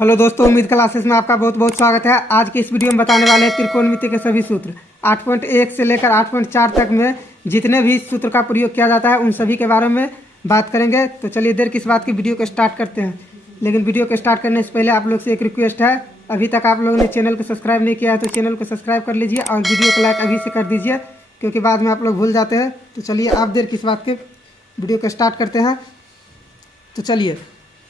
Hello दोस्तों, उम्मीद classes में आपका बहुत बहुत स्वागत है। आज की इस वीडियो में बताने वाले हैं त्रिकोणमिति के सभी सूत्र 8.1 से लेकर 8.4 तक में जितने भी सूत्र का प्रयोग किया जाता है उन सभी के बारे में बात करेंगे। तो चलिए देर किस बात की वीडियो को स्टार्ट करते हैं। लेकिन वीडियो को स्टार्ट करने से पहले आप लोग से एक रिक्वेस्ट है, अभी तक आप लोगों ने चैनल को सब्सक्राइब नहीं किया है तो चैनल को सब्सक्राइब कर लीजिए और वीडियो को लाइक अभी से कर दीजिए, क्योंकि बाद में आप लोग भूल जाते हैं। तो चलिए आप देर किस बात के वीडियो को स्टार्ट करते हैं। तो चलिए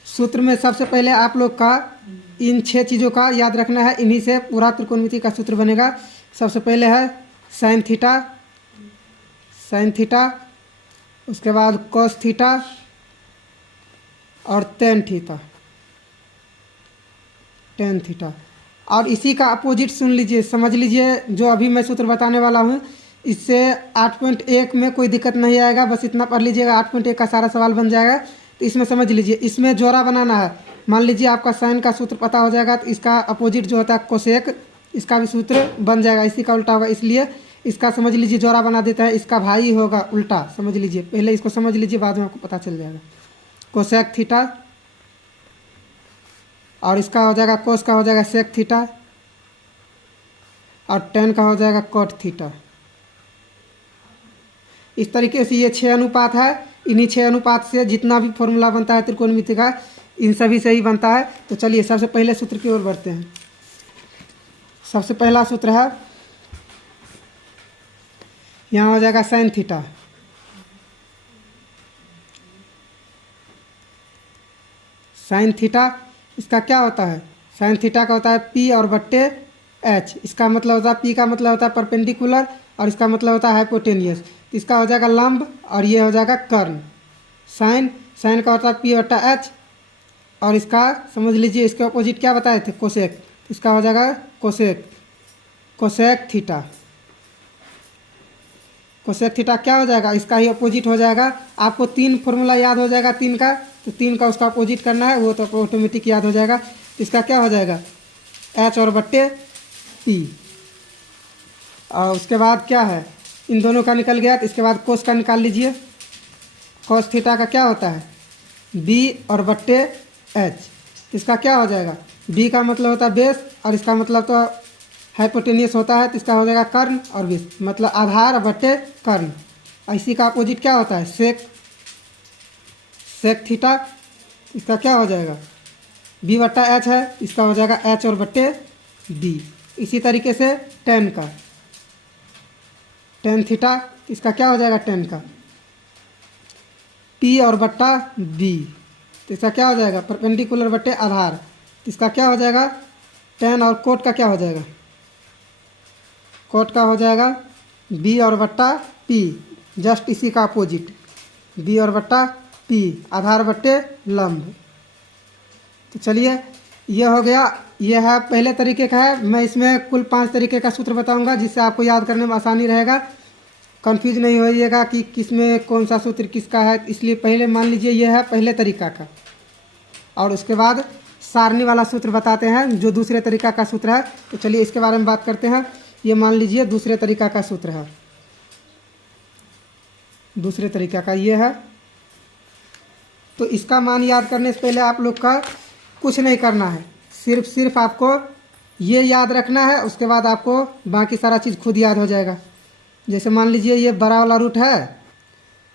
सूत्र में सबसे पहले आप लोग का इन 6 चीज़ों का याद रखना है, इन्हीं से पूरा त्रिकोणमिति का सूत्र बनेगा। सबसे पहले है साइन थीटा, उसके बाद कॉस थीटा और टेन थीटा। और इसी का अपोजिट सुन लीजिए, समझ लीजिए। जो अभी मैं सूत्र बताने वाला हूँ इससे 8.1 में कोई दिक्कत नहीं आएगा, बस इतना पढ़ लीजिएगा, 8.1 का सारा सवाल बन जाएगा। तो इसमें समझ लीजिए, इसमें जोड़ा बनाना है। मान लीजिए आपका साइन का सूत्र पता हो जाएगा तो इसका अपोजिट जो होता है कोसेक, इसका भी सूत्र बन जाएगा, इसी का उल्टा होगा। इसलिए इसका समझ लीजिए जोड़ा बना देता है, इसका भाई होगा उल्टा, समझ लीजिए। पहले इसको समझ लीजिए, बाद में आपको पता चल जाएगा। कोसेक थीटा और इसका हो जाएगा कोस का हो जाएगा सेक थीटा और टेन का हो जाएगा कॉट थीटा। इस तरीके से ये 6 अनुपात है। इन्हीं 6 अनुपात से जितना भी फॉर्मूला बनता है त्रिकोणमिति का, इन सभी से ही बनता है। तो चलिए सबसे पहले सूत्र की ओर बढ़ते हैं। सबसे पहला सूत्र है, यहाँ हो जाएगा साइन थीटा। साइन थीटा इसका क्या होता है? साइन थीटा का होता है पी और बट्टे एच। इसका मतलब होता है, पी का मतलब होता है परपेंडिकुलर और इसका मतलब होता है हाइपोटेनियस। इसका हो जाएगा लंब और ये हो जाएगा कर्ण। साइन का होता है पी बट्टा एच और इसका समझ लीजिए, इसके अपोजिट क्या बताए थे? कोसेक। इसका हो जाएगा कोसेक थीटा। कोसेक थीटा क्या हो जाएगा? इसका ही अपोजिट हो जाएगा। आपको 3 फॉर्मूला याद हो जाएगा, 3 का, तो 3 का उसका अपोजिट करना है, वो तो ऑटोमेटिक याद हो जाएगा। इसका क्या हो जाएगा? एच और बट्टे पी। और उसके बाद क्या है, इन दोनों का निकल गया। तो इसके बाद कोस का निकाल लीजिए। कॉस थीटा का क्या होता है? बी और बट्टे एच। इसका क्या हो जाएगा? बी का मतलब होता है बेस और इसका मतलब तो हाइपोटेनियस होता है, तो इसका हो जाएगा कर्ण और बेस, मतलब आधार बट्टे कर्ण। इसी का अपोजिट क्या होता है? Sec theta. इसका क्या हो जाएगा? बी बट्टा एच है, इसका हो जाएगा एच और बट्टे बी। इसी तरीके से टेन थीटा, इसका क्या हो जाएगा? टेन का पी और बट्टा बी, तो इसका क्या हो जाएगा? परपेंडिकुलर बट्टे आधार। तो इसका क्या हो जाएगा? टेन और कोट का क्या हो जाएगा? कोट का हो जाएगा बी और बट्टा पी, जस्ट इसी का अपोजिट, बी और बट्टा पी, आधार बट्टे लंब। तो चलिए ये हो गया। ये है पहले तरीके का है। मैं इसमें कुल 5 तरीके का सूत्र बताऊंगा, जिससे आपको याद करने में आसानी रहेगा, कंफ्यूज नहीं होइएगा कि किस में कौन सा सूत्र किसका है। इसलिए पहले मान लीजिए ये है पहले तरीका का, और उसके बाद सारणी वाला सूत्र बताते हैं जो दूसरे तरीका का सूत्र है। तो चलिए इसके बारे में बात करते हैं। ये मान लीजिए दूसरे तरीका का सूत्र है। दूसरे तरीका का ये है। तो इसका मान याद करने से पहले आप लोग का कुछ नहीं करना है, सिर्फ आपको ये याद रखना है। उसके बाद आपको बाकी सारा चीज़ खुद याद हो जाएगा। जैसे मान लीजिए ये बड़ा वाला रूट है,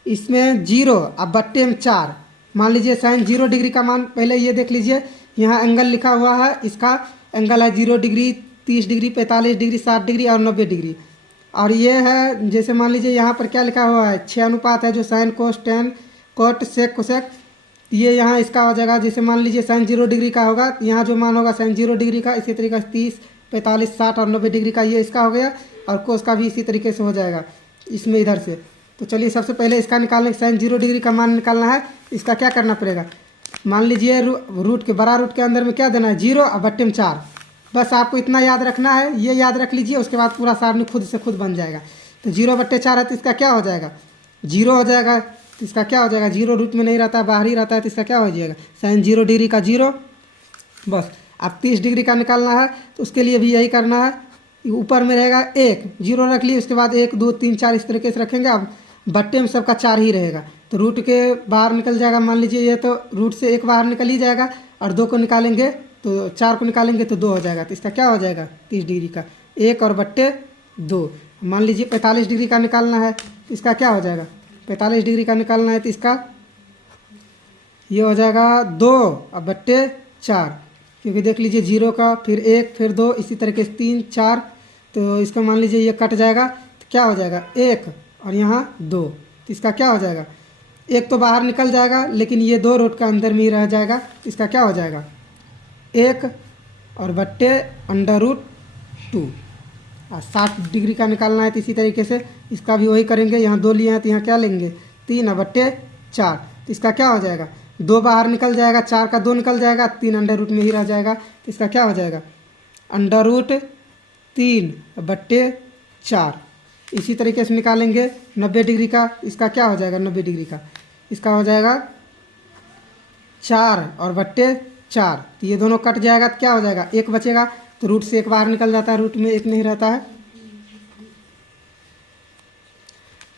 इसमें 0 अब बट्टे में 4। मान लीजिए साइन 0 डिग्री का मान पहले ये देख लीजिए, यहाँ एंगल लिखा हुआ है, इसका एंगल है 0 डिग्री, 30 डिग्री, 45 डिग्री, 60 डिग्री और 90 डिग्री। और ये है, जैसे मान लीजिए यहाँ पर क्या लिखा हुआ है? 6 अनुपात है, जो sine cos tan cot sec cosec. ये यहाँ इसका हो जाएगा, जैसे मान लीजिए साइन 0 डिग्री का होगा, यहाँ जो मान होगा साइन 0 डिग्री का, इसी तरीके से 30, 45, 60 और 90 डिग्री का ये इसका हो गया। और कोस का भी इसी तरीके से हो जाएगा इसमें इधर से। तो चलिए सबसे पहले इसका निकालने, साइन 0 डिग्री का मान निकालना है। इसका क्या करना पड़ेगा? मान लीजिए रूट के बड़ा रूट के अंदर में क्या देना है? 0 और बट्टे में 4। बस आपको इतना याद रखना है, ये याद रख लीजिए। उसके बाद पूरा सारणी खुद से खुद बन जाएगा। तो 0 बट्टे 4 है तो इसका क्या हो जाएगा? 0 हो जाएगा। तो इसका क्या हो जाएगा? 0 रूट में नहीं रहता है, बाहर ही रहता है, तो इसका क्या हो जाएगा? साइन 0 डिग्री का 0। बस अब 30 डिग्री का निकालना है, तो उसके लिए भी यही करना है। ऊपर में रहेगा 1, 0 रख लिए, उसके बाद 1 2 3 4 इस तरीके से रखेंगे। अब बट्टे में सबका 4 ही रहेगा, तो रूट के बाहर निकल जाएगा। मान लीजिए ये तो रूट से 1 बाहर निकल ही जाएगा और 2 को निकालेंगे तो 4 को निकालेंगे तो 2 हो जाएगा, तो इसका क्या हो जाएगा 30 डिग्री का 1 और बट्टे 2। मान लीजिए 45 डिग्री का निकालना है तो इसका क्या हो जाएगा 45 डिग्री का निकालना है तो इसका ये हो जाएगा 2 और बट्टे 4, क्योंकि देख लीजिए 0 का फिर 1 फिर 2 इसी तरीके से 3 4, तो इसका मान लीजिए ये कट जाएगा तो क्या हो जाएगा 1 और यहाँ 2, तो इसका क्या हो जाएगा 1 तो बाहर निकल जाएगा लेकिन ये 2 रूट का अंदर में ही रह जाएगा, तो इसका क्या हो जाएगा 1 और बट्टे √2। 60 डिग्री का निकालना है तो इसी तरीके से इसका भी वही करेंगे। यहाँ 2 लिए हैं तो यहाँ क्या लेंगे 3 और बट्टे 4, तो इसका क्या हो जाएगा 2 बाहर निकल जाएगा, 4 का 2 निकल जाएगा, 3 अंडर रूट में ही रह जाएगा, तो इसका क्या हो जाएगा √3 बट्टे 4। इसी तरीके से निकालेंगे 90 डिग्री का, इसका क्या हो जाएगा 90 डिग्री का इसका हो जाएगा 4 और बट्टे 4, तो ये दोनों कट जाएगा तो क्या हो जाएगा 1 बचेगा, तो रूट से 1 बाहर निकल जाता है, रूट में 1 नहीं रहता है।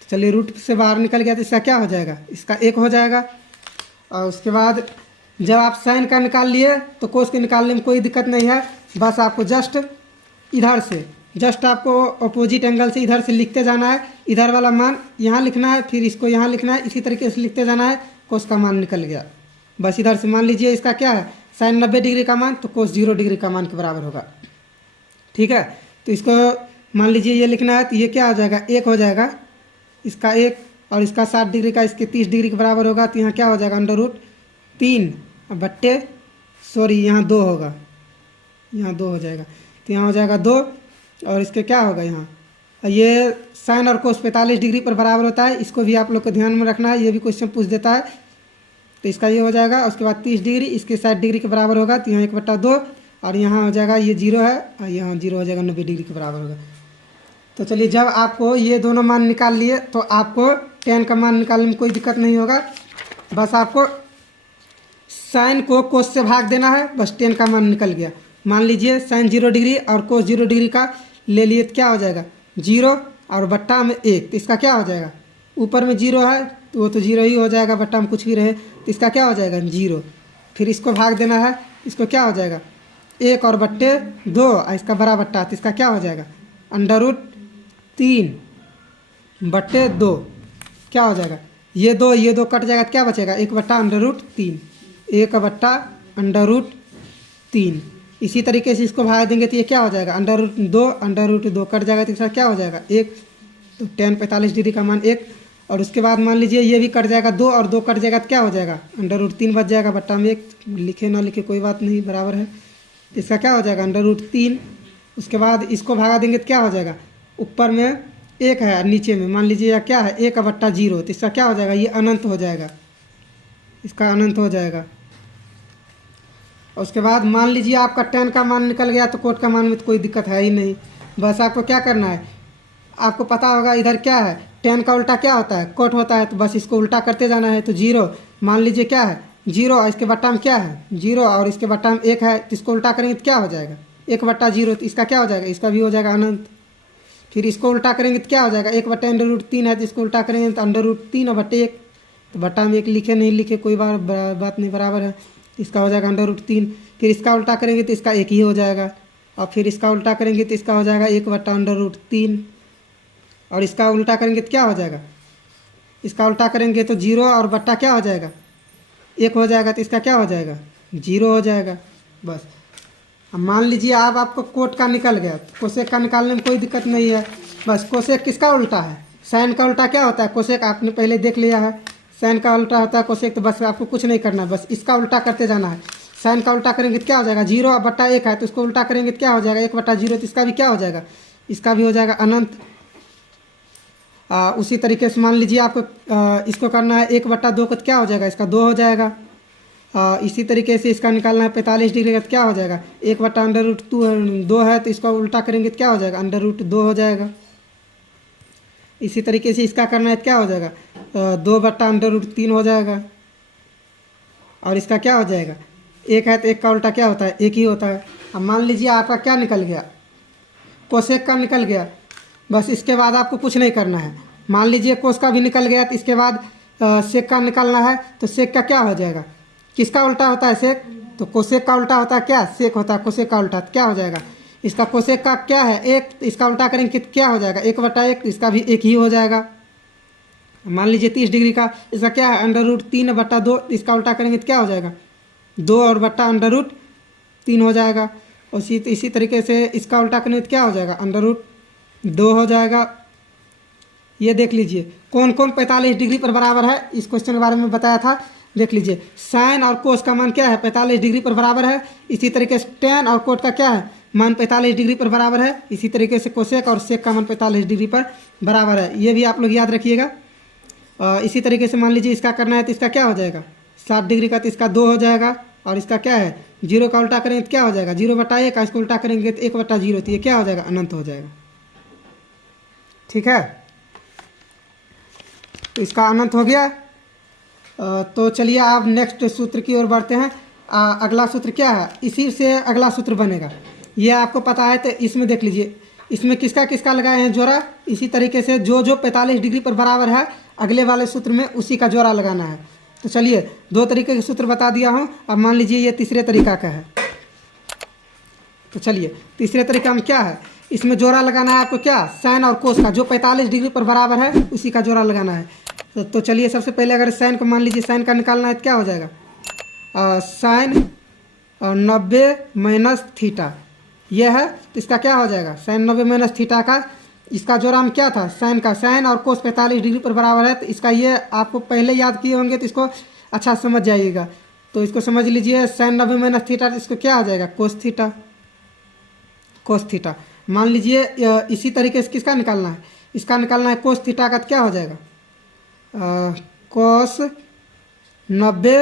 तो चलिए रूट से बाहर निकल गया तो इसका क्या हो जाएगा इसका 1 हो जाएगा। और उसके बाद जब आप साइन का निकाल लिए तो कोस के निकालने में कोई दिक्कत नहीं है, बस आपको जस्ट इधर से आपको अपोजिट एंगल से इधर से लिखते जाना है, इधर वाला मान यहाँ लिखना है फिर इसको यहाँ लिखना है, इसी तरीके से लिखते जाना है। कोस का मान निकल गया, बस इधर से मान लीजिए इसका क्या है साइन 90 डिग्री का मान, तो कोस 0 डिग्री का मान के बराबर होगा, ठीक है। तो इसको मान लीजिए ये लिखना है तो ये क्या हो जाएगा 1 हो जाएगा, इसका 1 और इसका 60 डिग्री का इसके 30 डिग्री के बराबर होगा, तो यहाँ क्या हो जाएगा √3 बट्टे यहाँ 2 होगा, यहाँ 2 हो जाएगा, तो यहाँ हो जाएगा 2 और इसके क्या होगा यहाँ ये साइन और कोस 45 डिग्री पर बराबर होता है, इसको भी आप लोग को ध्यान में रखना है, ये भी क्वेश्चन पूछ देता है। तो इसका ये हो जाएगा, उसके बाद 30 डिग्री इसके 60 डिग्री के बराबर होगा, तो यहाँ 1/2 और यहाँ हो जाएगा ये 0 है और यहाँ 0 हो जाएगा 90 डिग्री के बराबर होगा। तो चलिए जब आपको ये दोनों मान निकाल लिए तो आपको tan का मान निकालने में कोई दिक्कत नहीं होगा, बस आपको साइन को कोस से भाग देना है, बस tan का मान निकल गया। मान लीजिए साइन 0 डिग्री और कोस 0 डिग्री का ले लिए तो क्या हो जाएगा 0 और बट्टा में 1, तो इसका क्या हो जाएगा ऊपर में 0 है तो वो तो 0 ही हो जाएगा, बट्टा में कुछ भी रहे तो इसका क्या हो जाएगा 0, फिर इसको भाग देना है, इसको क्या हो जाएगा 1 और बट्टे 2 और इसका बड़ा बट्टा, तो इसका क्या हो जाएगा √3 बट्टे 2, क्या हो जाएगा ये 2 कट जाएगा तो क्या बचेगा 1/√3, 1/√3। इसी तरीके से इसको भाग देंगे तो ये क्या हो जाएगा √2 कट जाएगा तो इसका क्या हो जाएगा 1, तो tan 45 डिग्री का मान 1। और उसके बाद मान लीजिए ये भी कट जाएगा 2 और 2 कट जाएगा तो क्या हो जाएगा √3 बच जाएगा, बट्टा में 1 लिखे ना लिखे कोई बात नहीं बराबर है, इसका क्या हो जाएगा √3। उसके बाद इसको भागा देंगे तो क्या हो जाएगा ऊपर में 1 है और नीचे में मान लीजिए क्या है 1/0, तो इसका क्या हो जाएगा ये अनंत हो जाएगा, इसका अनंत हो जाएगा। और उसके बाद मान लीजिए आपका tan का मान निकल गया तो कोट का मान में तो कोई दिक्कत है ही नहीं, बस आपको क्या करना है आपको पता होगा इधर क्या है tan का उल्टा क्या होता है कोट होता है, तो बस इसको उल्टा करते जाना है। तो 0 मान लीजिए क्या है 0 और इसके बट्टा में क्या है 0 और इसके बट्टा में 1 है, तो इसको उल्टा करेंगे तो क्या हो जाएगा 1/0, तो इसका क्या हो जाएगा इसका भी हो जाएगा अनंत। फिर इसको उल्टा करेंगे तो क्या हो जाएगा 1/√3 है, तो इसको उल्टा करेंगे तो √3/1, तो बट्टा में 1 लिखे नहीं लिखे कोई बात नहीं बराबर है, इसका हो जाएगा √3। फिर इसका उल्टा करेंगे तो इसका 1 ही हो जाएगा, और फिर इसका उल्टा करेंगे तो इसका हो जाएगा 1/√3, और इसका उल्टा करेंगे तो क्या हो जाएगा इसका उल्टा करेंगे तो 0 और बट्टा क्या हो जाएगा 1 हो जाएगा, तो इसका क्या हो जाएगा 0 हो जाएगा बस। अब मान लीजिए आपको कोट का निकल गया, तो कोसेक का निकालने में कोई दिक्कत नहीं है, बस कोसेक किसका उल्टा है साइन का उल्टा क्या होता है कोसेक, आपने पहले देख लिया है साइन का उल्टा होता है कोसेक, तो बस आपको कुछ नहीं करना है, बस इसका उल्टा करते जाना है। साइन का उल्टा करेंगे तो क्या हो जाएगा 0/1 है, तो इसको उल्टा करेंगे तो क्या हो जाएगा 1/0, तो इसका भी क्या हो जाएगा इसका भी हो जाएगा अनंत। उसी तरीके से मान लीजिए आपको इसको करना है 1/2 का, तो क्या हो जाएगा इसका 2 हो जाएगा। इसी तरीके से इसका निकालना है 45 डिग्री का, तो क्या हो जाएगा 1/√2 है, तो इसको उल्टा करेंगे तो क्या हो जाएगा √2 हो जाएगा। इसी तरीके से इसका करना है तो क्या हो जाएगा 2/√3 हो जाएगा, और इसका क्या हो जाएगा 1 है तो 1 का उल्टा क्या होता है 1 ही होता है। अब मान लीजिए आपका क्या निकल गया कोसेक का निकल गया, बस इसके बाद आपको कुछ नहीं करना है। मान लीजिए कोस का भी निकल गया, तो इसके बाद सेक का निकालना है, तो सेक का क्या हो जाएगा किसका उल्टा होता है सेक तो कोसेक का उल्टा होता है क्या, सेक होता है। कोसेक का उल्टा क्या हो जाएगा, इसका कोसेक का क्या है, एक, इसका उल्टा करेंगे क्या हो जाएगा, 1/1, इसका भी एक ही हो जाएगा। मान लीजिए 30 डिग्री का, इसका क्या है √3/2, इसका उल्टा करेंगे तो क्या हो जाएगा, 2 और बट्टा √3 हो जाएगा। और इसी तरीके से इसका उल्टा करेंगे तो क्या हो जाएगा, √2 हो जाएगा। ये देख लीजिए कौन कौन 45 डिग्री पर बराबर है, इस क्वेश्चन के बारे में बताया था। देख लीजिए साइन और कोस का मान क्या है, 45 डिग्री पर बराबर है। इसी तरीके से टेन और कोट का क्या है, मान 45 डिग्री पर बराबर है। इसी तरीके से कोसेक और सेक का मान 45 डिग्री पर बराबर है। ये भी आप लोग याद रखिएगा। इसी तरीके से मान लीजिए इसका करना है तो इसका क्या हो जाएगा, 60 डिग्री का तो इसका 2 हो जाएगा। और इसका क्या है, 0 का उल्टा करेंगे तो क्या हो जाएगा, 0/1 का, इसको उल्टा करेंगे तो 1/0, तो ये क्या हो जाएगा, अनंत हो जाएगा। ठीक है, तो इसका अनंत हो गया। तो चलिए आप नेक्स्ट सूत्र की ओर बढ़ते हैं। अगला सूत्र क्या है, इसी से अगला सूत्र बनेगा। ये आपको पता है तो इसमें देख लीजिए, इसमें किसका किसका लगाए हैं जोड़ा। इसी तरीके से जो जो 45 डिग्री पर बराबर है अगले वाले सूत्र में उसी का जोड़ा लगाना है। तो चलिए 2 तरीके के सूत्र बता दिया हूँ। अब मान लीजिए ये तीसरे तरीका का है। तो चलिए तीसरे तरीका में क्या है, इसमें जोड़ा लगाना है आपको क्या, साइन और कोस का, जो 45 डिग्री पर बराबर है उसी का जोड़ा लगाना है। तो चलिए सबसे पहले अगर साइन को मान लीजिए साइन का निकालना है तो क्या हो जाएगा, साइन 90 - थीटा यह है। तो इसका क्या हो जाएगा, साइन 90 - थीटा का, इसका जोड़ा में क्या था, साइन का, साइन और कोस 45 डिग्री पर बराबर है। तो इसका ये आपको पहले याद किए होंगे तो इसको अच्छा समझ जाइएगा। तो इसको समझ लीजिए, साइन 90 - थीटा, इसको क्या हो जाएगा, कोस थीटा। कोस थीटा मान लीजिए इसी तरीके से किसका निकालना है, इसका निकालना है कोस थीटा का। तो क्या हो जाएगा, कोस 90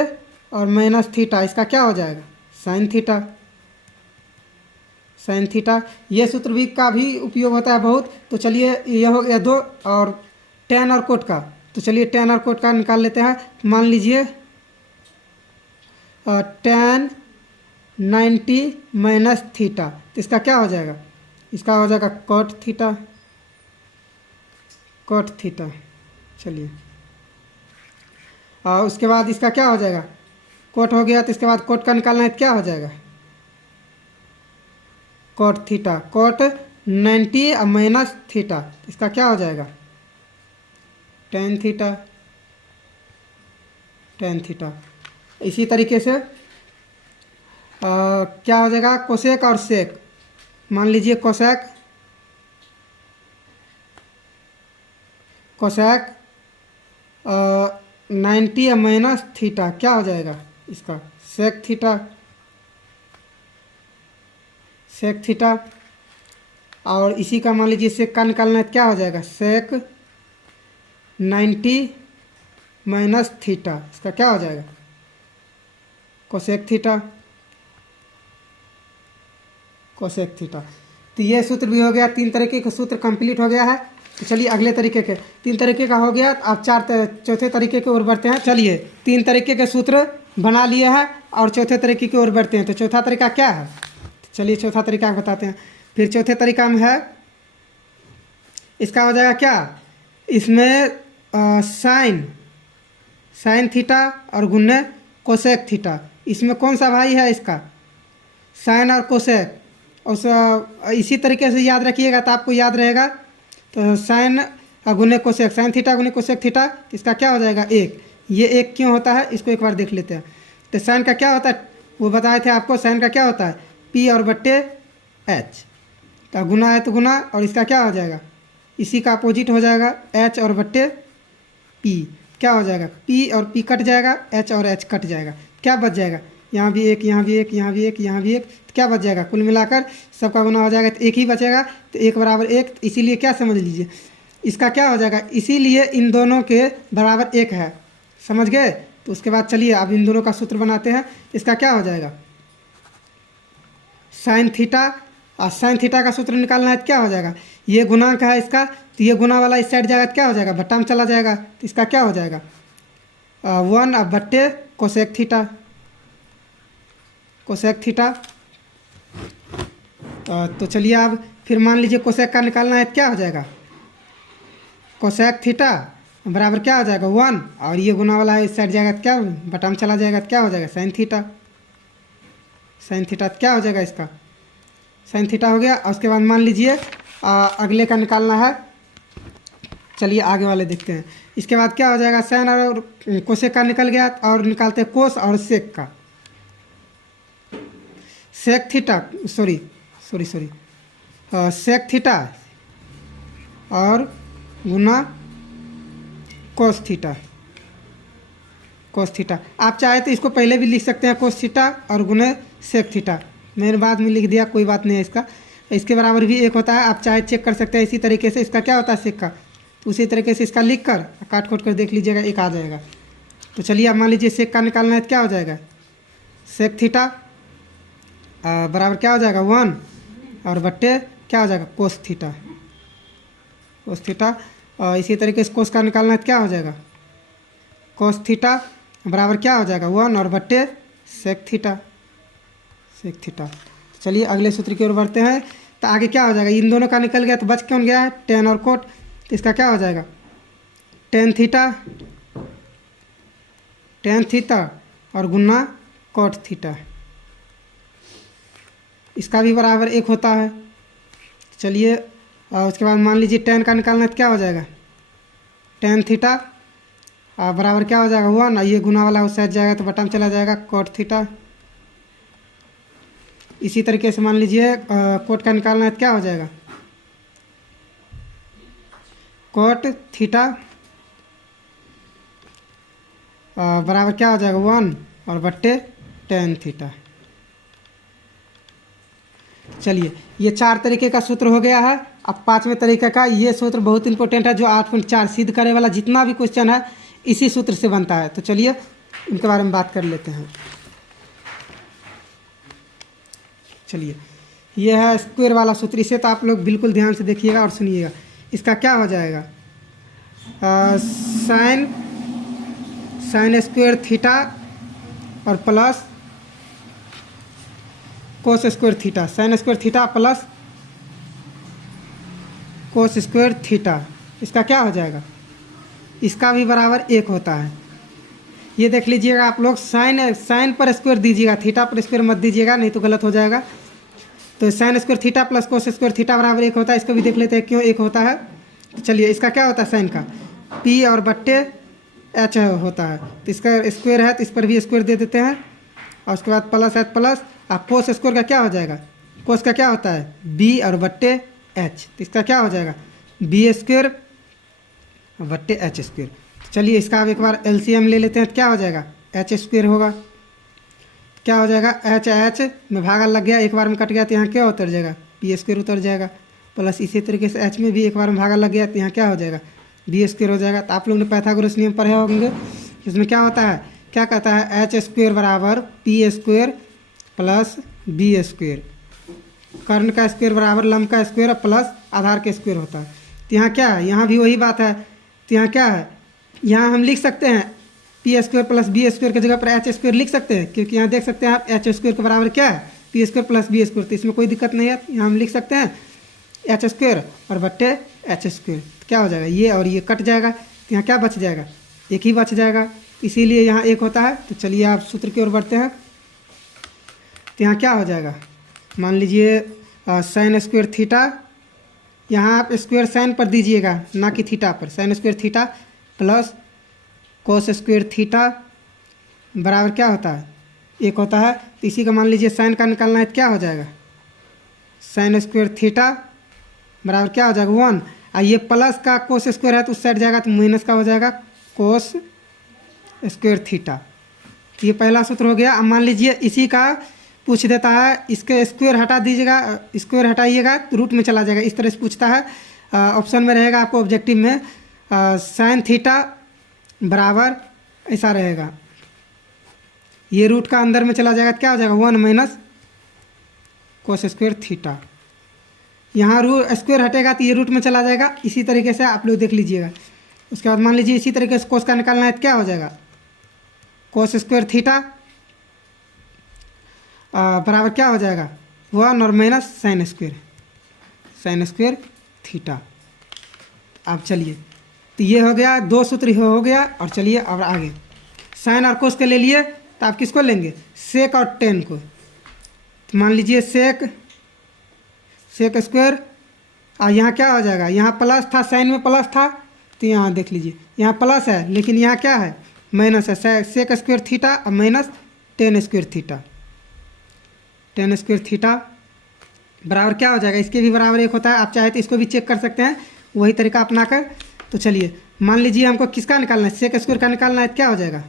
और माइनस थीटा, इसका क्या हो जाएगा, साइन थीटा। साइन थीटा ये सूत्र भी का भी उपयोग होता है बहुत। तो चलिए यह हो गया 2। और टेन और कोट का, तो चलिए टेन और कोट का निकाल लेते हैं। मान लीजिए टेन 90 - थीटा, तो इसका क्या हो जाएगा, इसका हो जाएगा कोट थीटा। कोट थीटा चलिए, और उसके बाद इसका क्या हो जाएगा, कोट हो गया। तो इसके बाद कोट का निकालना है तो क्या हो जाएगा, कोट थीटा। कोट 90 - थीटा, इसका क्या हो जाएगा, टेन थीटा। Tan theta. इसी तरीके से क्या हो जाएगा, कोसेक और सेक। मान लीजिए कोसेक 90 - थीटा, क्या हो जाएगा इसका, सेक थीटा। सेक थीटा। और इसी का मान लीजिए सेक का निकालना है, क्या हो जाएगा, सेक 90 - थीटा, इसका क्या हो जाएगा, कोसेक थीटा। Cosec theta. तो ये सूत्र भी हो गया, 3 तरीके का सूत्र कंप्लीट हो गया है। तो चलिए अगले तरीके के, 3 तरीके का हो गया। आप चौथे तरीके की ओर बढ़ते हैं। चलिए 3 तरीके के सूत्र बना लिए हैं और चौथे तरीके की ओर बढ़ते हैं। तो चौथा तरीका क्या है, चलिए चौथा तरीका बताते हैं। फिर चौथे तरीका में है, इसका हो जाएगा क्या, इसमें साइन थीटा और गुणे कोसेक थीटा। इसमें कौन सा भाई है इसका, साइन और कोसेक। और इसी तरीके से याद रखिएगा तो आपको याद रहेगा। तो साइन गुणे कोसेक, साइन थीटा गुणे कोसेक थीटा, इसका क्या हो जाएगा, 1। ये 1 क्यों होता है, इसको एक बार देख लेते हैं। तो साइन का क्या होता है, वो बताए थे आपको, साइन का क्या होता है, P और बट्टे H। तो गुना है तो गुना, और इसका क्या हो जाएगा, इसी का अपोजिट हो जाएगा, H और बट्टे P। क्या हो जाएगा, P और P कट जाएगा, H और H कट जाएगा, क्या बच जाएगा, यहाँ भी 1, यहाँ भी 1, यहाँ भी 1, यहाँ भी 1। तो क्या बच जाएगा, कुल मिलाकर सबका गुना हो जाएगा तो 1 ही बचेगा। तो 1 = 1, इसीलिए क्या समझ लीजिए, इसका क्या हो जाएगा, इसीलिए इन दोनों के बराबर 1 है। समझ गए। तो उसके बाद चलिए अब इन दोनों का सूत्र बनाते हैं। इसका क्या हो जाएगा, साइन थीटा। और साइन थीटा का सूत्र निकालना है तो क्या हो जाएगा, ये गुणांक है इसका, तो ये गुना वाला इस साइड जाएगा तो क्या हो जाएगा, बट्टा में चला जाएगा। तो इसका क्या हो जाएगा, 1 अब बट्टे कोसेक थीटा। Cosec theta. तो चलिए अब फिर मान लीजिए कोसेक का निकालना है तो क्या हो जाएगा, कोसेक थीटा बराबर क्या हो जाएगा, 1। और ये गुना वाला है इस साइड जाएगा तो क्या बट्टा में चला जाएगा तो क्या हो जाएगा, साइन थीटा। साइन थीटा क्या हो जाएगा इसका, साइन थीटा हो गया। और उसके बाद मान लीजिए अगले का निकालना है। चलिए आगे वाले देखते हैं। इसके बाद क्या हो जाएगा, साइन और कोसेक का निकल गया और निकालते हैं कोस और सेक का। Sec theta sorry sec theta और गुना कोस थीटा। कोस थीटा आप चाहे तो इसको पहले भी लिख सकते हैं, कोस थीटा और गुना सेक थीटा। मैंने बाद में लिख दिया, कोई बात नहीं है। इसके बराबर भी एक होता है, आप चाहे चेक कर सकते हैं इसी तरीके से। इसका क्या होता है सेक का, तो उसी तरीके से इसका लिख कर काट खोट कर देख लीजिएगा, एक आ जाएगा। तो चलिए अब मान लीजिए सेक का निकालना है तो क्या हो जाएगा, सेक थीटा बराबर क्या हो जाएगा 1 और बट्टे क्या हो जाएगा कोस थीटा। कोस थीटा और इसी तरीके से कोस का निकालना है तो क्या हो जाएगा, कोस थीटा बराबर क्या हो जाएगा 1 और बट्टे सेक थीटा। Sec theta. चलिए अगले सूत्र की ओर बढ़ते हैं। तो आगे क्या हो जाएगा, इन दोनों का निकल गया तो बच कौन गया है, टेन और कोट। तो इसका क्या हो जाएगा, टेन थीटा और गुना कोट थीटा। इसका भी बराबर एक होता है। चलिए उसके बाद मान लीजिए टेन का निकालना है तो क्या हो जाएगा, टेन थीटा बराबर क्या हो जाएगा 1 और ये गुना वाला उस साइड जाएगा तो बटा में चला जाएगा कोट थीटा। इसी तरीके से मान लीजिए कोट का निकालना है तो क्या हो जाएगा, कोट थीटा बराबर क्या हो जाएगा 1 और बट्टे टेन थीटा। चलिए ये 4 तरीके का सूत्र हो गया है। अब 5वें तरीके का ये सूत्र बहुत इंपॉर्टेंट है, जो 8.4 सिद्ध करने वाला जितना भी क्वेश्चन है इसी सूत्र से बनता है। तो चलिए इनके बारे में बात कर लेते हैं। चलिए ये है स्क्वायर वाला सूत्र। इसे तो आप लोग बिल्कुल ध्यान से देखिएगा और सुनिएगा। इसका क्या हो जाएगा, साइन स्क्वायर थीटा और plus cos square theta. Sine square theta plus cos square theta, इसका क्या हो जाएगा, इसका भी बराबर एक होता है। ये देख लीजिएगा आप लोग, साइन पर स्क्वायर दीजिएगा, थीटा पर स्क्वायर मत दीजिएगा, नहीं तो गलत हो जाएगा। तो sine square theta plus cos square theta बराबर एक होता है। इसको भी देख लेते हैं क्यों एक होता है। तो चलिए इसका क्या होता है, साइन का पी और बट्टे एच होता है। तो इसका स्क्वायर है तो इस पर भी स्क्वायर दे देते हैं और उसके बाद प्लस एच प्लस। अब कोस स्क्वायर का क्या हो जाएगा, कोस का क्या होता है बी और बट्टे एच। तो इसका क्या हो जाएगा बी स्क्वायर बट्टे एच स्क्वायर। चलिए इसका अब एक बार एलसीएम ले लेते हैं तो क्या हो जाएगा, एच स्क्वायर होगा। क्या हो जाएगा, एच में भागा लग गया, एक बार में कट गया तो यहाँ क्या उतर जाएगा, पी स्क्वायर उतर जाएगा। प्लस इसी तरीके से एच में भी एक बार में भागा लग गया तो यहाँ क्या हो जाएगा, बी स्क्वायर हो जाएगा। तो आप लोग ने पाइथागोरस नियम पढ़े होंगे, इसमें क्या होता है, क्या कहता है, एच स्क्वायर बराबर P square plus B square. कर्ण का स्क्वायर बराबर लंब का स्क्वायर प्लस आधार के स्क्वायर होता है। तो यहाँ क्या है, यहाँ भी वही बात है। तो यहाँ क्या है, यहाँ हम लिख सकते हैं p square plus B square की जगह पर एच स्क्वायर लिख सकते हैं, क्योंकि यहाँ देख सकते हैं आप एच स्क्वायर के बराबर क्या है, p square plus B square. तो इसमें कोई दिक्कत नहीं है, यहाँ हम लिख सकते हैं एच स्क्वायर और बट्टे एच स्क्वायर। तो क्या हो जाएगा, ये और ये कट जाएगा तो यहाँ क्या बच जाएगा, एक ही बच जाएगा, इसीलिए यहाँ एक होता है। तो चलिए आप सूत्र की ओर बढ़ते हैं। तो यहाँ क्या हो जाएगा, मान लीजिए साइन स्क्वायर थीटा, यहाँ आप स्क्वायर साइन पर दीजिएगा ना कि थीटा पर, sine square theta plus cos square theta बराबर क्या होता है, एक होता है। तो इसी का मान लीजिए साइन का निकालना है तो क्या हो जाएगा, साइन स्क्वायर थीटा बराबर क्या हो जाएगा 1 और ये प्लस का कोस स्क्वायर है तो उस साइड जाएगा तो माइनस का हो जाएगा कोस स्क्वायर थीटा। तो ये पहला सूत्र हो गया। अब मान लीजिए इसी का पूछ देता है, इसके स्क्वायर हटा दीजिएगा, स्क्वायर हटाइएगा तो रूट में चला जाएगा, इस तरह से पूछता है। ऑप्शन में रहेगा आपको ऑब्जेक्टिव में साइन थीटा बराबर ऐसा रहेगा, ये रूट का अंदर में चला जाएगा तो क्या हो जाएगा 1 माइनस कोस स्क्वायर थीटा। यहाँ स्क्वायर हटेगा तो ये रूट में चला जाएगा, इसी तरीके से आप लोग देख लीजिएगा। उसके बाद मान लीजिए इसी तरीके से कोस का निकालना है तो क्या हो जाएगा, कोस स्क्वायर थीटा बराबर क्या हो जाएगा 1 और माइनस साइन स्क्वायर थीटा। अब चलिए तो ये हो गया, 2 सूत्र हो गया। और चलिए अब आगे साइन और कोस के ले लिए तो आप किसको लेंगे, सेक और टेन को। तो मान लीजिए सेक स्क्वायर, और यहाँ क्या हो जाएगा, यहाँ प्लस था, साइन में प्लस था, तो यहाँ देख लीजिए यहाँ प्लस है लेकिन यहाँ क्या है, माइनस है। सेक स्क्वायर थीटा और minus ten square theta, ten square theta बराबर क्या हो जाएगा, इसके भी बराबर एक होता है। आप चाहे तो इसको भी चेक कर सकते हैं वही तरीका अपना कर। तो चलिए मान लीजिए हमको किसका निकालना है, सेक स्क्वायर का निकालना है, क्या हो जाएगा,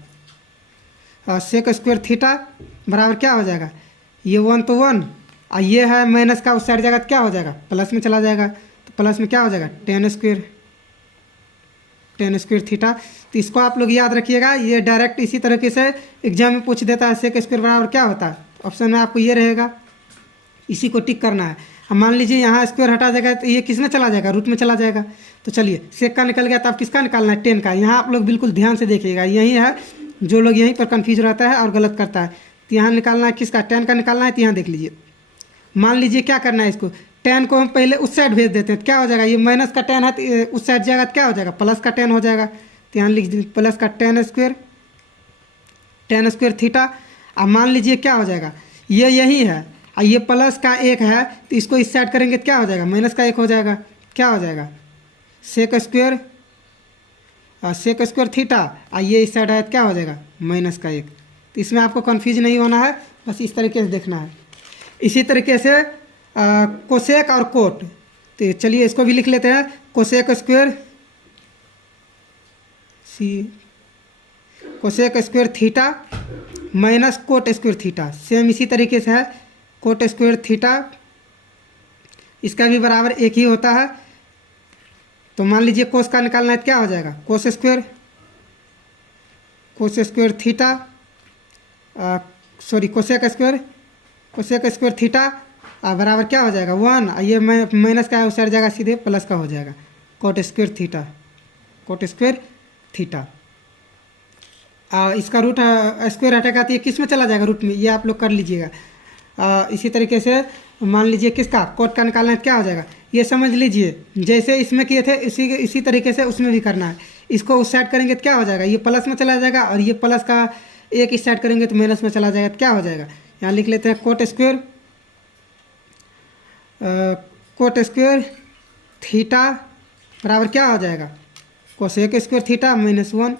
और सेक स्क्वायर थीटा बराबर क्या हो जाएगा, ये 1 तो 1, और ये है माइनस का उस साइड जाएगा तो क्या हो जाएगा, प्लस में चला जाएगा। तो प्लस में क्या हो जाएगा, टेन स्क्वायर थीटा। तो इसको आप लोग याद रखिएगा, ये डायरेक्ट इसी तरीके से एग्जाम में पूछ देता है, सेक स्क्वायर बराबर क्या होता है। ऑप्शन में आपको ये रहेगा, इसी को टिक करना है। अब मान लीजिए यहाँ स्क्वायर हटा जाएगा तो ये किस में चला जाएगा, रूट में चला जाएगा। तो चलिए सेक का निकल गया, तो आप किसका निकालना है, टेन का। यहाँ आप लोग बिल्कुल ध्यान से देखिएगा, यही है जो लोग यहीं पर कन्फ्यूज रहता है और गलत करता है। तो यहाँ निकालना है किसका, टेन का निकालना है। तो यहाँ देख लीजिए, मान लीजिए क्या करना है, इसको टेन को हम पहले उस साइड भेज देते हैं तो क्या हो जाएगा, ये माइनस का टेन है तो उस साइड जाएगा तो क्या हो जाएगा, प्लस का टेन हो जाएगा। तो यहाँ लिख दीजिए प्लस का टेन स्क्वायर थीटा। अब मान लीजिए क्या हो जाएगा, ये यही है और ये प्लस का एक है, तो इसको इस साइड करेंगे तो क्या हो जाएगा, माइनस का एक हो जाएगा। क्या हो जाएगा, सेक स्क्वायर थीटा, और ये इस साइड है तो क्या हो जाएगा, माइनस का एक। तो इसमें आपको कन्फ्यूज नहीं होना है, बस इस तरीके से देखना है। इसी तरीके से कोसेक और कोट, तो चलिए इसको भी लिख लेते हैं, cosec square theta minus cot square theta, same इसी तरीके से है। कोट स्क्वायर थीटा इसका भी बराबर एक ही होता है। तो मान लीजिए कोस का निकालना है तो क्या हो जाएगा, cos square theta, sorry cosec square theta बराबर क्या हो जाएगा, 1, ये माइनस का है उस साइड जाएगा सीधे प्लस का हो जाएगा, कोट स्क्वायर थीटा। इसका रूट स्क्वायर हटेगा तो ये किस में चला जाएगा, रूट में, ये आप लोग कर लीजिएगा। इसी तरीके से मान लीजिए किसका, कोट का निकालना है क्या हो जाएगा, ये समझ लीजिए जैसे इसमें किए थे इसी तरीके से उसमें भी करना है। इसको उस साइड करेंगे तो क्या हो जाएगा, ये प्लस में चला जाएगा, और ये प्लस का एक इस साइड करेंगे तो माइनस में चला जाएगा। तो क्या हो जाएगा, यहाँ लिख लेते हैं कोट स्क्वायर थीटा बराबर क्या हो जाएगा, cosec square theta minus 1,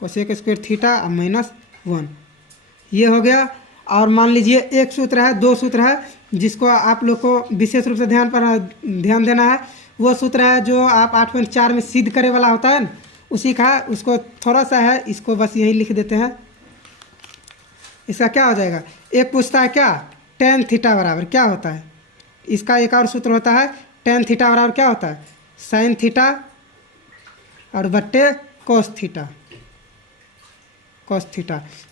cosec square theta -1, ये हो गया। और मान लीजिए एक सूत्र है, दो सूत्र है जिसको आप लोग को विशेष रूप से ध्यान देना है। वो सूत्र है जो आप 8.4 में सिद्ध करे वाला होता है, उसी का उसको थोड़ा सा है, इसको बस यही लिख देते हैं। इसका क्या हो जाएगा, एक पूछता है क्या, टेन थीटा बराबर क्या होता है। इसका एक और सूत्र होता है, टेन थीटा बराबर क्या होता है, साइन थीटा और बट्टे कोस थीटा।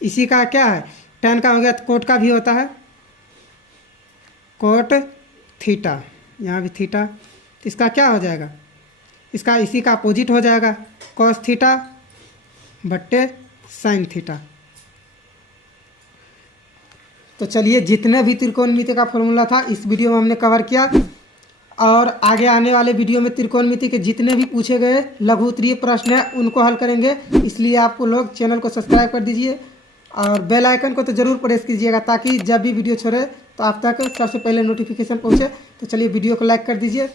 इसी का क्या है, टेन का हो गया तो कोट का भी होता है, कोट थीटा, यहाँ भी थीटा। तो इसका क्या हो जाएगा, इसका इसी का अपोजिट हो जाएगा, कॉस थीटा बट्टे साइन थीटा। तो चलिए जितने भी त्रिकोणमिति का फॉर्मूला था इस वीडियो में हमने कवर किया, और आगे आने वाले वीडियो में त्रिकोणमिति के जितने भी पूछे गए लघु उत्तरीय प्रश्न हैं उनको हल करेंगे। इसलिए आप लोग चैनल को सब्सक्राइब कर दीजिए और बेल आइकन को तो ज़रूर प्रेस कीजिएगा, ताकि जब भी वीडियो छोड़े तो आप तक सबसे पहले नोटिफिकेशन पहुंचे। तो चलिए वीडियो को लाइक कर दीजिए।